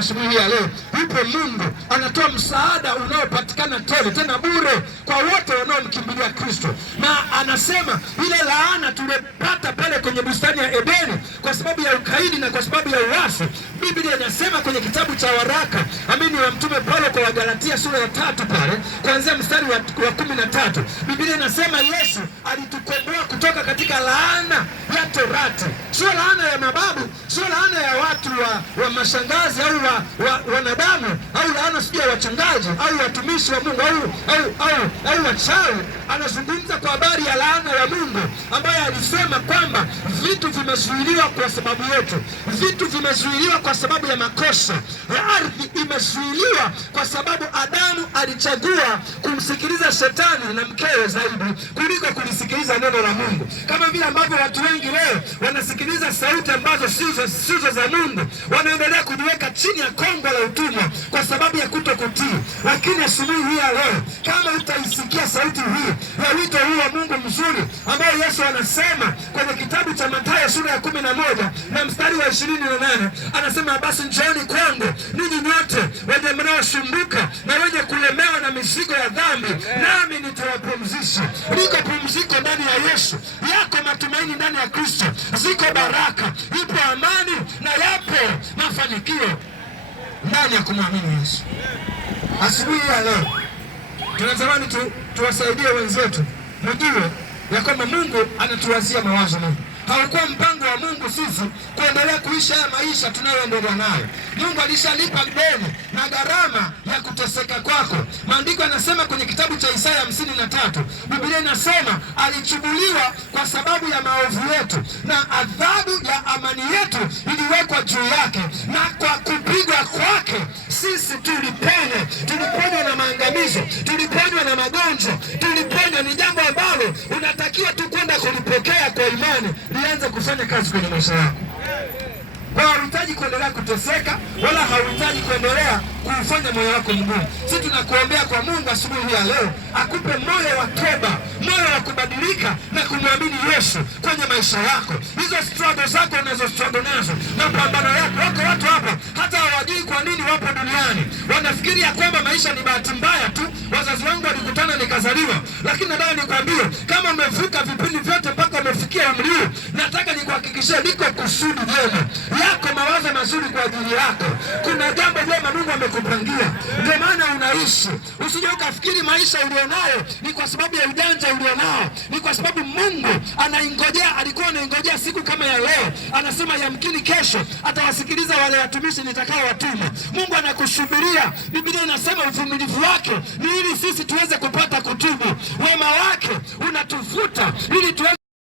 asubuhi ya leo, yupo Mungu anatoa msaada unaopatikana tele tena bure kwa wote wanaomkimbilia Kristo. Na anasema ile laana tulepata pale kwenye bustani ya Edeni kwa sababu ya ukaidi na kwa sababu ya uasi, Biblia inasema kwenye kitabu cha waraka wa Mtume Paulo kwa Wagalatia sura ya 3 pale kuanzia mstari wa 13, Biblia inasema Yesu alitukomboa kutoka katika laana ya Torati. Sio laana ya mababu, sio laana ya watu wa mashangazi au wanadamu, au laana sio ya wachungaji au watumishi wa Mungu au wachawi. Anazungumza kwa habari ya laana ya Mungu ambaye alisema kwamba vitu vimezuiliwa kwa sababu yetu, vitu vimezuiliwa kwa sababu ya makosa ya ardhi, imezuiliwa kwa sababu Adamu alichagua kumsikiliza shetani na mkewe zaidi kuliko kulisikiliza neno la Mungu. Kama vile ambavyo watu wengi leo wanasikiliza sauti ambazo sizo za Mungu, wanaendelea kujiweka chini ya kongo la utumwa kwa sababu ya kutokutii. Lakini asubuhi hii ya leo, kama utaisikia sauti hii ya wito huu wa Mungu mzuri ambao Yesu anasema kwenye kitabu cha Mathayo sura ya 11 na mstari wa 28, anasema basi njooni kwangu ninyi nyote wenye mnaosumbuka na wenye kulemewa na mizigo ya dhambi, nami nitawapumzisha. Liko pumziko ndani ya Yesu, yako matumaini ndani ya Kristo, ziko baraka, ipo amani na yapo mafanikio ndani ya kumwamini Yesu. Asubuhi ya leo tunatamani tuwasaidie wenzetu mjue ya kwamba Mungu anatuwazia mawazo mengi. Haukuwa mpango wa Mungu sisi kuendelea kuishi haya maisha tunayoendelea nayo. Mungu alishalipa deni na gharama ya kuteseka kwako. Maandiko yanasema kwenye kitabu cha Isaya 53, Biblia inasema alichubuliwa kwa sababu ya maovu yetu na adhabu ya amani yetu iliwekwa juu yake, na kwa kupigwa kwake sisi tuliponywa na maangamizo, tuliponywa na magonjwa, tuliponywa. Ni jambo ambalo unatakiwa tu kwenda kulipokea kwa imani lianze kufanya kazi kwenye maisha yako. Kwa hauhitaji kuendelea kuteseka wala hauhitaji kuendelea kufanya moyo wako mgumu. Sisi tunakuombea kwa Mungu asubuhi ya leo akupe moyo wa toba, moyo wa kubadilika na kumwamini Yesu kwenye maisha yako. Hizo struggle zako unazo struggle nazo, mapambano yako. Wako watu hapa hata hawajui kwa nini wapo duniani. Wanafikiria kwamba maisha ni bahati mbaya tu, wazazi wangu walikutana nikazaliwa. Lakini nataka nikwambie, kama umevuka vipindi vyote mpaka umefikia umri huu, nataka nikuhakikishie liko kusudi jema, yako mawazo mazuri kwa ajili yako. Kuna jambo jema Mungu amekupangia, ndio maana unaishi. Usije ukafikiri maisha ulionayo ni kwa sababu ya ujanja ulionao, ni kwa sababu Mungu alikuwa anaingojea siku kama ya leo. Anasema yamkini kesho atawasikiliza wale watumishi nitakao watuma. Mungu anakusubiria. Biblia inasema uvumilivu wake ni ili sisi tuweze kupata kutubu. Wema wake unatuvuta ili tuweze